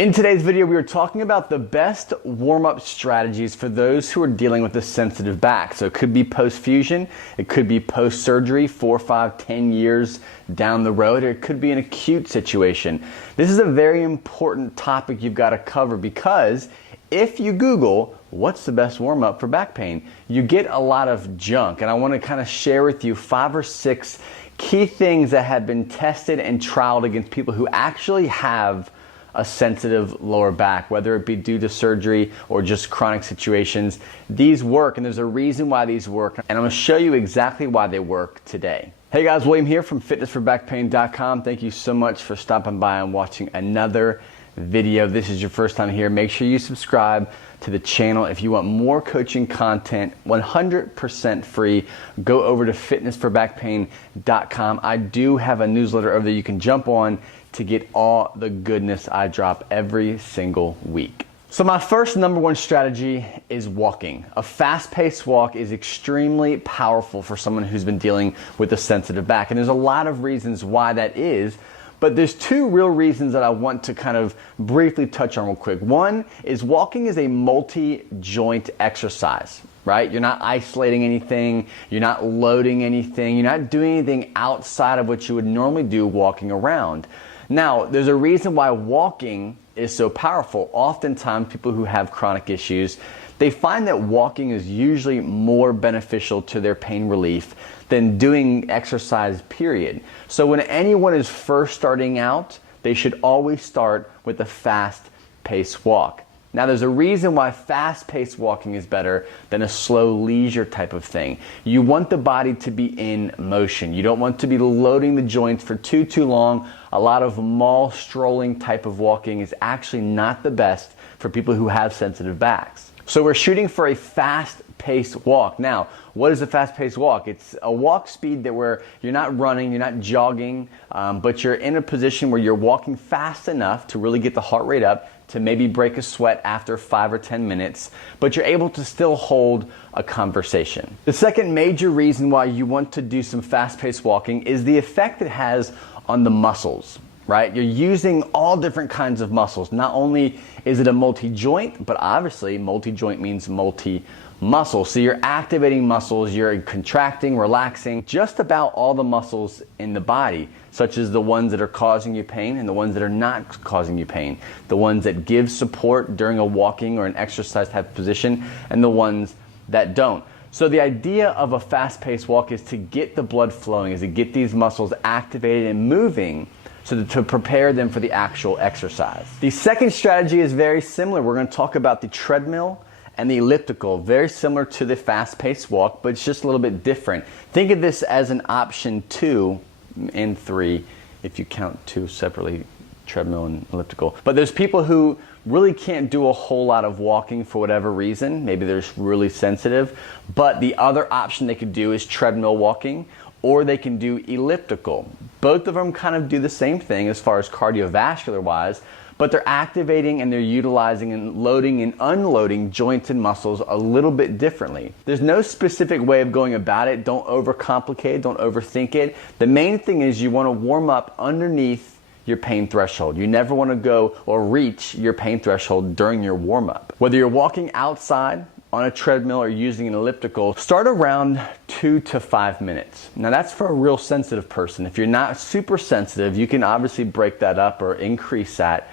In today's video, we are talking about the best warm-up strategies for those who are dealing with a sensitive back. So it could be post-fusion, it could be post-surgery, 4, 5, 10 years down the road, or it could be an acute situation. This is a very important topic you've got to cover because if you Google, what's the best warm-up for back pain, you get a lot of junk. And I want to kind of share with you 5 or 6 key things that have been tested and trialed against people who actually have a sensitive lower back, whether it be due to surgery or just chronic situations. These work, and there's a reason why these work, and I'm going to show you exactly why they work today. Hey guys, William here from fitnessforbackpain.com. Thank you so much for stopping by and watching another video. If this is your first time here, make sure you subscribe to the channel. If you want more coaching content, 100% free, go over to fitnessforbackpain.com. I do have a newsletter over there you can jump on to get all the goodness I drop every single week. So my first #1 strategy is walking. A fast-paced walk is extremely powerful for someone who's been dealing with a sensitive back. And there's a lot of reasons why that is, but there's 2 real reasons that I want to kind of briefly touch on real quick. One is walking is a multi-joint exercise, right? You're not isolating anything, you're not loading anything, you're not doing anything outside of what you would normally do walking around. Now, there's a reason why walking is so powerful. Oftentimes, people who have chronic issues, they find that walking is usually more beneficial to their pain relief than doing exercise, period. So when anyone is first starting out, they should always start with a fast-paced walk. Now, there's a reason why fast-paced walking is better than a slow leisure type of thing. You want the body to be in motion. You don't want to be loading the joints for too long. A lot of mall strolling type of walking is actually not the best for people who have sensitive backs. So we're shooting for a fast-paced walk. Now, what is a fast-paced walk? It's a walk speed that where you're not running, you're not jogging, but you're in a position where you're walking fast enough to really get the heart rate up, to maybe break a sweat after 5 or 10 minutes, but you're able to still hold a conversation. The second major reason why you want to do some fast-paced walking is the effect it has on the muscles, right? You're using all different kinds of muscles. Not only is it a multi-joint, but obviously multi-joint means multi-muscle. So you're activating muscles, you're contracting, relaxing, just about all the muscles in the body, such as the ones that are causing you pain and the ones that are not causing you pain, the ones that give support during a walking or an exercise type of position, and the ones that don't. So the idea of a fast-paced walk is to get the blood flowing, is to get these muscles activated and moving so that to prepare them for the actual exercise. The second strategy is very similar. We're going to talk about the treadmill and the elliptical, very similar to the fast-paced walk, but it's just a little bit different. Think of this as an option 2 and 3, if you count 2 separately, treadmill and elliptical. But there's people who really can't do a whole lot of walking for whatever reason. Maybe they're really sensitive, but the other option they could do is treadmill walking, or they can do elliptical. Both of them kind of do the same thing as far as cardiovascular wise, but they're activating and they're utilizing and loading and unloading joints and muscles a little bit differently. There's no specific way of going about it. Don't overcomplicate it, don't overthink it. The main thing is you want to warm up underneath your pain threshold. You never want to go or reach your pain threshold during your warm-up. Whether you're walking outside on a treadmill or using an elliptical, start around 2 to 5 minutes. Now that's for a real sensitive person. If you're not super sensitive, you can obviously break that up or increase that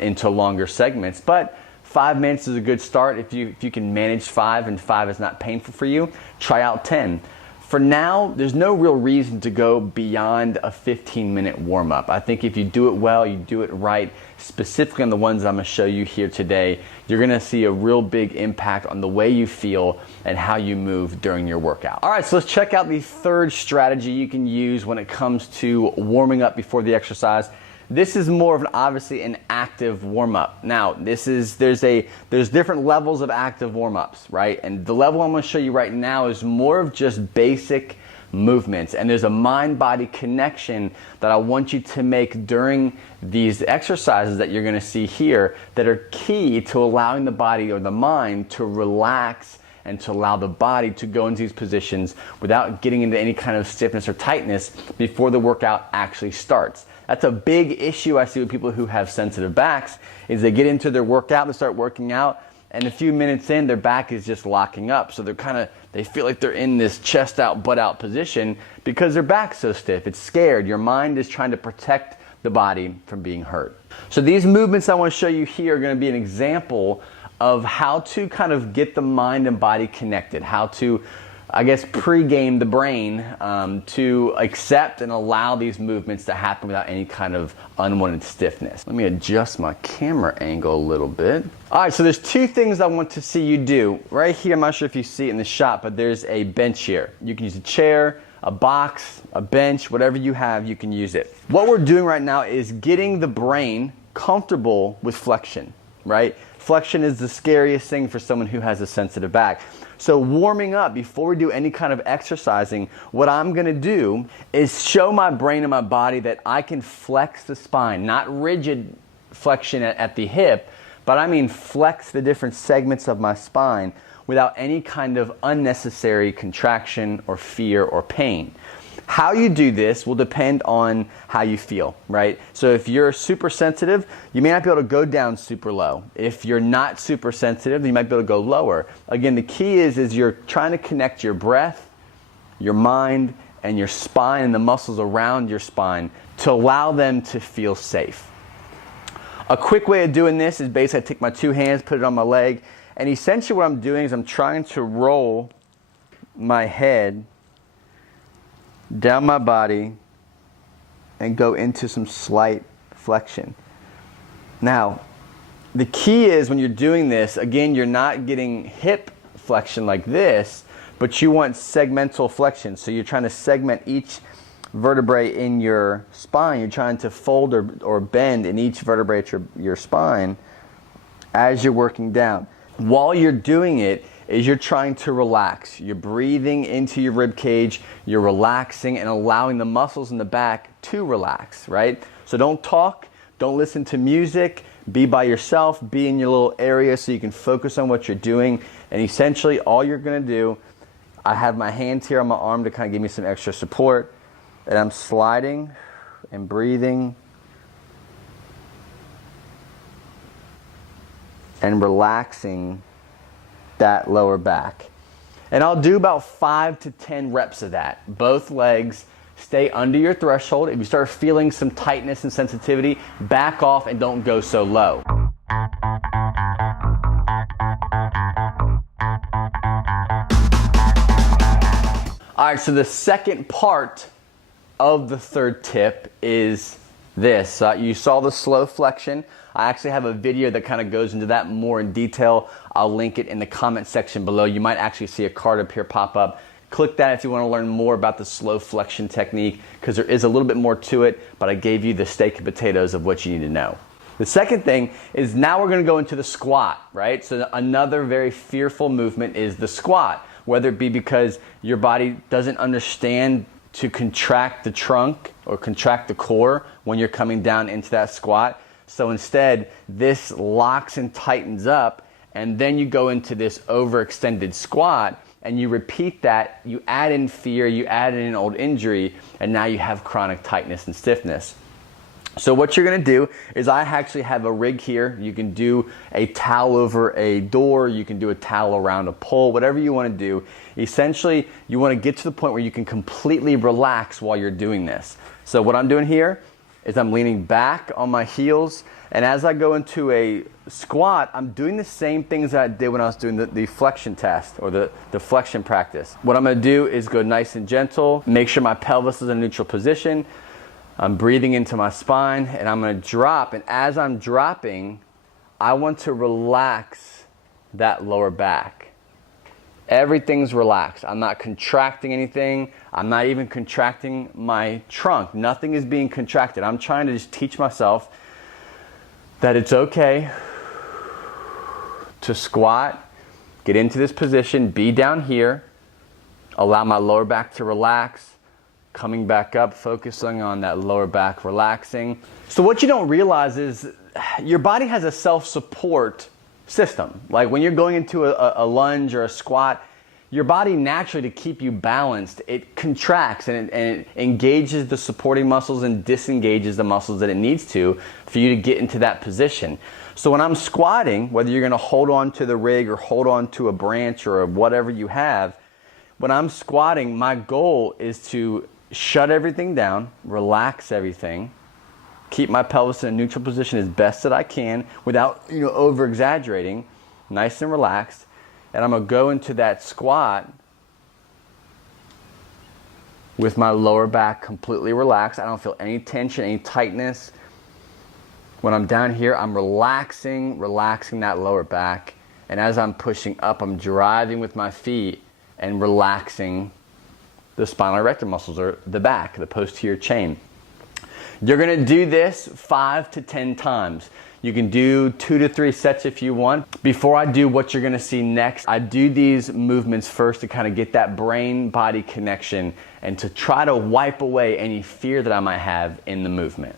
into longer segments, but 5 minutes is a good start. If you can manage 5 and 5 is not painful for you, try out 10. For now, there's no real reason to go beyond a 15-minute warm-up. I think if you do it well, you do it right, specifically on the ones I'm going to show you here today, you're going to see a real big impact on the way you feel and how you move during your workout. All right, so let's check out the third strategy you can use when it comes to warming up before the exercise. This is more of obviously an active warm-up. Now, there's different levels of active warm-ups, right? And the level I'm going to show you right now is more of just basic movements. And there's a mind-body connection that I want you to make during these exercises that you're going to see here that are key to allowing the body or the mind to relax and to allow the body to go into these positions without getting into any kind of stiffness or tightness before the workout actually starts. That's a big issue I see with people who have sensitive backs, is they get into their workout, they start working out, and a few minutes in, their back is just locking up. So they feel like they're in this chest out, butt out position because their back's so stiff. It's scared. Your mind is trying to protect the body from being hurt. So these movements I want to show you here are going to be an example of how to kind of get the mind and body connected, how to, I guess, pre-game the brain to accept and allow these movements to happen without any kind of unwanted stiffness. Let me adjust my camera angle a little bit. All right, so there's two things I want to see you do. Right here, I'm not sure if you see it in the shot, but there's a bench here. You can use a chair, a box, a bench, whatever you have, you can use it. What we're doing right now is getting the brain comfortable with flexion, right? Flexion is the scariest thing for someone who has a sensitive back. So warming up, before we do any kind of exercising, what I'm gonna do is show my brain and my body that I can flex the spine, not rigid flexion at the hip, but I mean flex the different segments of my spine without any kind of unnecessary contraction or fear or pain. How you do this will depend on how you feel, right? So if you're super sensitive, you may not be able to go down super low. If you're not super sensitive, you might be able to go lower. Again, the key is you're trying to connect your breath, your mind, and your spine and the muscles around your spine to allow them to feel safe. A quick way of doing this is basically I take my two hands, put it on my leg, and essentially what I'm doing is I'm trying to roll my head down my body and go into some slight flexion. Now, the key is when you're doing this, again, you're not getting hip flexion like this, but you want segmental flexion. So you're trying to segment each vertebrae in your spine. You're trying to fold or bend in each vertebrae at your spine as you're working down. While you're doing it, is you're trying to relax. You're breathing into your rib cage, you're relaxing and allowing the muscles in the back to relax, right? So don't talk, don't listen to music, be by yourself, be in your little area so you can focus on what you're doing. And essentially all you're gonna do, I have my hands here on my arm to kind of give me some extra support, and I'm sliding and breathing and relaxing that lower back. And I'll do about 5 to 10 reps of that. Both legs stay under your threshold. If you start feeling some tightness and sensitivity, back off and don't go so low. All right, so the second part of the third tip is this. You saw the slow flexion. I actually have a video that kind of goes into that more in detail. I'll link it in the comment section below. You might actually see a card up here pop up. Click that if you want to learn more about the slow flexion technique, because there is a little bit more to it, but I gave you the steak and potatoes of what you need to know. The second thing is now we're going to go into the squat, right? So another very fearful movement is the squat, whether it be because your body doesn't understand to contract the trunk or contract the core when you're coming down into that squat. So instead, this locks and tightens up, and then you go into this overextended squat, and you repeat that. You add in fear, you add in an old injury, and now you have chronic tightness and stiffness. So what you're gonna do is I actually have a rig here. You can do a towel over a door, you can do a towel around a pole, whatever you wanna do. Essentially, you wanna get to the point where you can completely relax while you're doing this. So what I'm doing here is I'm leaning back on my heels, and as I go into a squat, I'm doing the same things that I did when I was doing the flexion test or the flexion practice. What I'm gonna do is go nice and gentle, make sure my pelvis is in a neutral position. I'm breathing into my spine, and I'm gonna drop, and as I'm dropping, I want to relax that lower back. Everything's relaxed. I'm not contracting anything. I'm not even contracting my trunk. Nothing is being contracted. I'm trying to just teach myself that it's okay to squat, get into this position, be down here, allow my lower back to relax, coming back up, focusing on that lower back, relaxing. So what you don't realize is your body has a self-support system. Like when you're going into a lunge or a squat, your body naturally, to keep you balanced, it contracts and it engages the supporting muscles and disengages the muscles that it needs to for you to get into that position. So when I'm squatting, whether you're going to hold on to the rig or hold on to a branch or whatever you have, when I'm squatting, my goal is to shut everything down, relax everything, keep my pelvis in a neutral position as best that I can without, over exaggerating, nice and relaxed. And I'm going to go into that squat with my lower back completely relaxed. I don't feel any tension, any tightness. When I'm down here, I'm relaxing that lower back. And as I'm pushing up, I'm driving with my feet and relaxing the spinal erector muscles, or the back, the posterior chain. You're going to do this 5 to 10 times. You can do 2 to 3 sets if you want. Before I do what you're going to see next, I do these movements first to kind of get that brain-body connection and to try to wipe away any fear that I might have in the movement.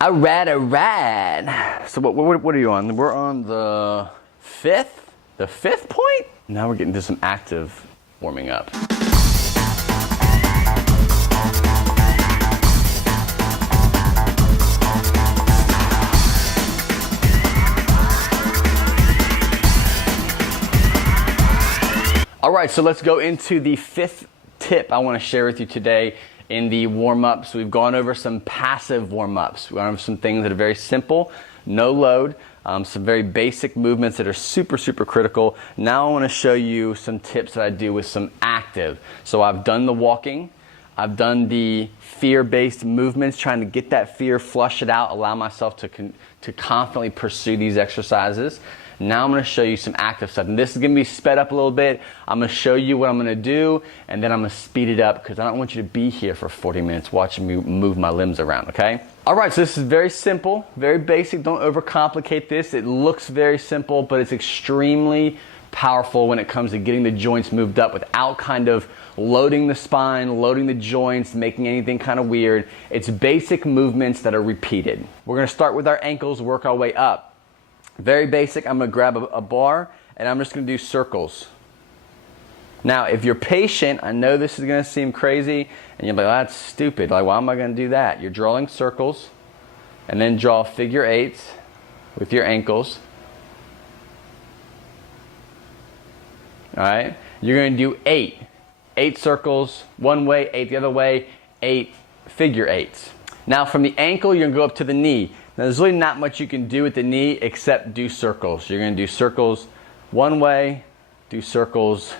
All right. So what are you on? We're on the fifth point? Now we're getting to some active warming up. All right, so let's go into the 5th tip I want to share with you today in the warm-ups. We've gone over some passive warm-ups. We've gone over some things that are very simple, no load, some very basic movements that are super, super critical. Now I want to show you some tips that I do with some active. So I've done the walking. I've done the fear-based movements, trying to get that fear, flush it out, allow myself to confidently pursue these exercises. Now I'm going to show you some active stuff. And this is going to be sped up a little bit. I'm going to show you what I'm going to do, and then I'm going to speed it up because I don't want you to be here for 40 minutes watching me move my limbs around, okay? All right, so this is very simple, very basic. Don't overcomplicate this. It looks very simple, but it's extremely powerful when it comes to getting the joints moved up without kind of loading the spine, loading the joints, making anything kind of weird. It's basic movements that are repeated. We're going to start with our ankles, work our way up. Very basic. I'm going to grab a bar and I'm just going to do circles. Now, if you're patient, I know this is going to seem crazy and you're like, oh, that's stupid. Like, why am I going to do that? You're drawing circles and then draw figure 8s with your ankles. All right. You're going to do 8 circles one way, 8 the other way, 8 figure 8s. Now, from the ankle, you're going to go up to the knee. Now, there's really not much you can do with the knee except do circles. You're going to do circles one way, do circles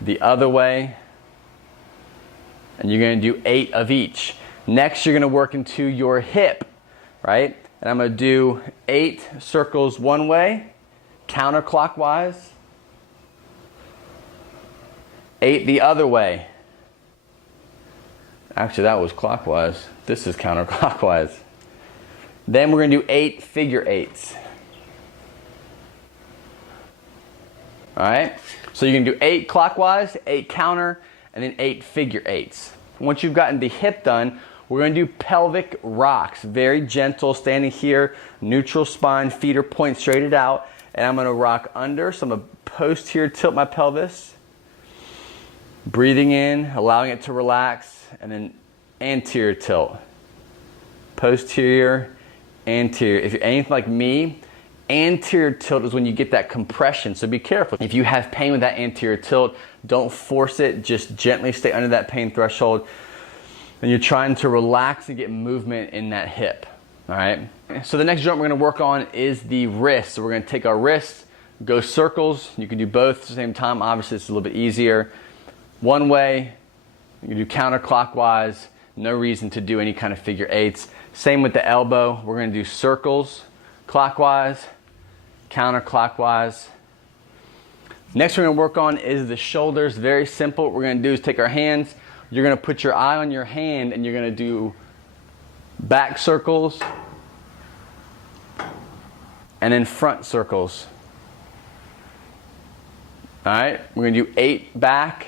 the other way, and you're going to do 8 of each. Next, you're going to work into your hip, right? And I'm going to do 8 circles one way, counterclockwise, 8 the other way. Actually, that was clockwise. This is counterclockwise. Then we're going to do 8 figure 8s. All right? So you can do 8 clockwise, 8 counter, and then 8 figure 8s. Once you've gotten the hip done, we're going to do pelvic rocks. Very gentle, standing here, neutral spine, feet are point straighted out, and I'm going to rock under. So I'm going to posterior tilt my pelvis. Breathing in, allowing it to relax, and then anterior tilt. Posterior, anterior. If you're anything like me, anterior tilt is when you get that compression, so be careful. If you have pain with that anterior tilt, don't force it, just gently stay under that pain threshold. And you're trying to relax and get movement in that hip, all right? So the next joint we're gonna work on is the wrist. So we're gonna take our wrist, go circles. You can do both at the same time. Obviously, it's a little bit easier. One way, you can do counterclockwise. No reason to do any kind of figure 8s. Same with the elbow. We're going to do circles clockwise, counterclockwise. Next we're going to work on is the shoulders. Very simple. What we're going to do is take our hands. You're going to put your eye on your hand and you're going to do back circles and then front circles. All right. We're going to do 8 back,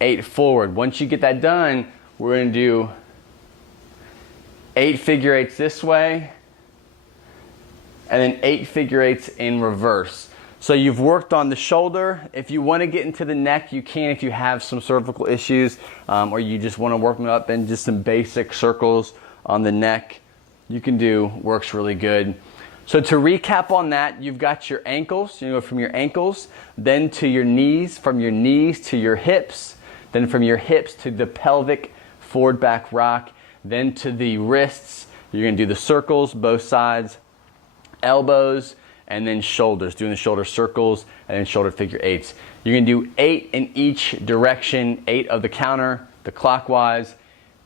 8 forward. Once you get that done, we're going to do 8 figure 8s this way, and then 8 figure 8s in reverse. So you've worked on the shoulder. If you want to get into the neck, you can if you have some cervical issues, or you just want to work them up in just some basic circles on the neck, you can do, works really good. So to recap on that, you've got your ankles, you go from your ankles, then to your knees, from your knees to your hips, then from your hips to the pelvic forward back rock, then to the wrists. You're gonna do the circles, both sides, elbows, and then shoulders, doing the shoulder circles and then shoulder figure eights. You're gonna do 8 in each direction, 8 of the counter, the clockwise,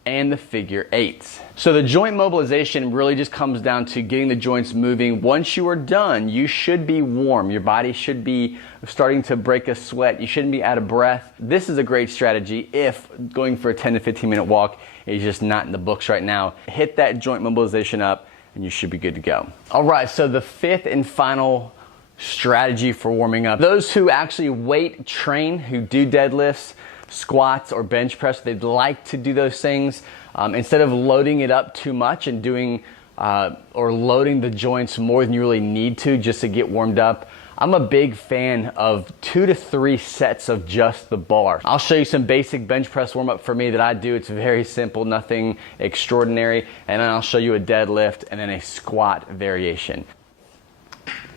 and the figure eights. So the joint mobilization really just comes down to getting the joints moving. Once you are done, you should be warm. Your body should be starting to break a sweat. You shouldn't be out of breath. This is a great strategy if going for a 10 to 15 minute walk is just not in the books right now. Hit that joint mobilization up and you should be good to go. All right, so the 5th and final strategy for warming up. Those who actually weight train, who do deadlifts, squats, or bench press, they'd like to do those things. Instead of loading it up too much and doing or loading the joints more than you really need to just to get warmed up, I'm a big fan of 2 to 3 sets of just the bar. I'll show you some basic bench press warm up for me that I do. It's very simple, nothing extraordinary. And then I'll show you a deadlift and then a squat variation.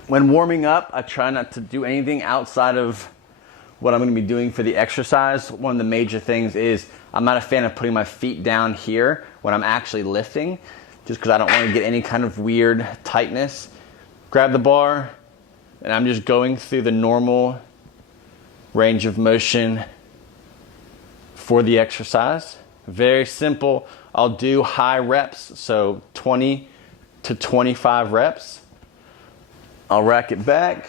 When warming up, I try not to do anything outside of what I'm gonna be doing for the exercise. One of the major things is I'm not a fan of putting my feet down here when I'm actually lifting, just because I don't want to get any kind of weird tightness. Grab the bar, and I'm just going through the normal range of motion for the exercise. Very simple. I'll do high reps, so 20 to 25 reps. I'll rack it back,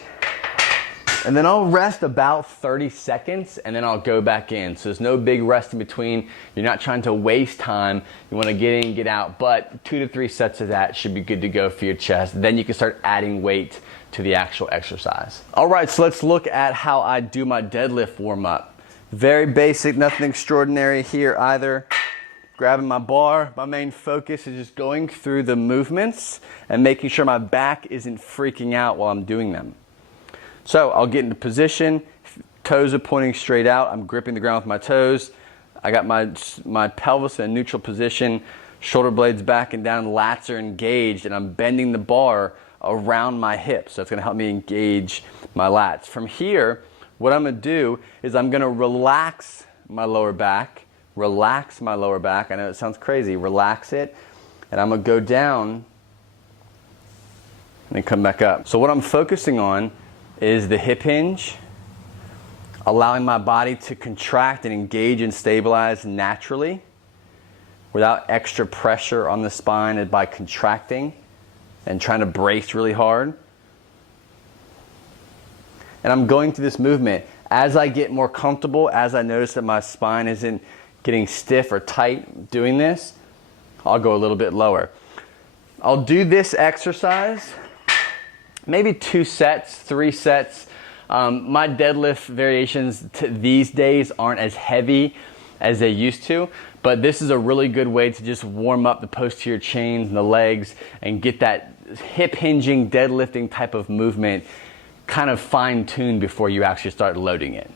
and then I'll rest about 30 seconds, and then I'll go back in. So there's no big rest in between. You're not trying to waste time. You want to get in, get out, but 2 to 3 sets of that should be good to go for your chest. Then you can start adding weight to the actual exercise. All right, so let's look at how I do my deadlift warm up. Very basic, nothing extraordinary here either. Grabbing my bar, my main focus is just going through the movements and making sure my back isn't freaking out while I'm doing them. So I'll get into position, toes are pointing straight out, I'm gripping the ground with my toes. I got my pelvis in a neutral position, shoulder blades back and down, lats are engaged, and I'm bending the bar around my hips. So it's gonna help me engage my lats. From here, what I'm gonna do is I'm gonna relax my lower back. I know it sounds crazy, relax it. And I'm gonna go down and then come back up. So what I'm focusing on is the hip hinge, allowing my body to contract and engage and stabilize naturally without extra pressure on the spine and by contracting and trying to brace really hard. And I'm going through this movement. As I get more comfortable, as I notice that my spine isn't getting stiff or tight doing this, I'll go a little bit lower. I'll do this exercise, maybe 2 sets, 3 sets. My deadlift variations these days aren't as heavy as they used to, but this is a really good way to just warm up the posterior chains and the legs and get that hip hinging, deadlifting type of movement kind of fine-tuned before you actually start loading it.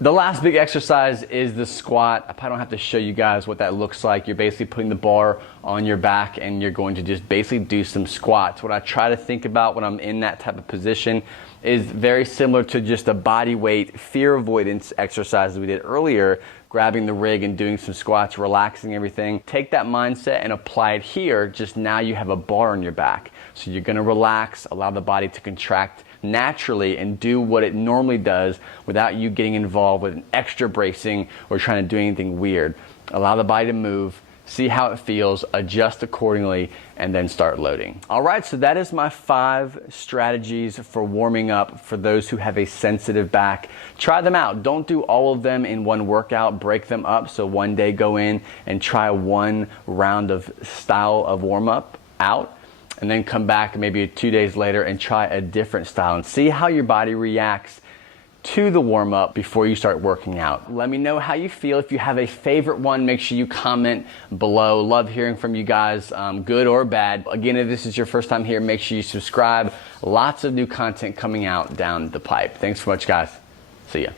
The last big exercise is the squat. I probably don't have to show you guys what that looks like. You're basically putting the bar on your back and you're going to just basically do some squats. What I try to think about when I'm in that type of position is very similar to just a body weight fear avoidance exercise we did earlier, grabbing the rig and doing some squats, relaxing everything. Take that mindset and apply it here, just now you have a bar on your back. So you're gonna relax, allow the body to contract naturally and do what it normally does without you getting involved with an extra bracing or trying to do anything weird. Allow the body to move, see how it feels, adjust accordingly, and then start loading. All right, so that is my 5 strategies for warming up for those who have a sensitive back. Try them out. Don't do all of them in one workout. Break them up. So one day go in and try 1 round of style of warm up out, and then come back maybe 2 days later and try a different style and see how your body reacts to the warm-up before you start working out. Let me know how you feel. If you have a favorite one, make sure you comment below. Love hearing from you guys, good or bad. Again, if this is your first time here, make sure you subscribe. Lots of new content coming out down the pipe. Thanks so much, guys. See ya.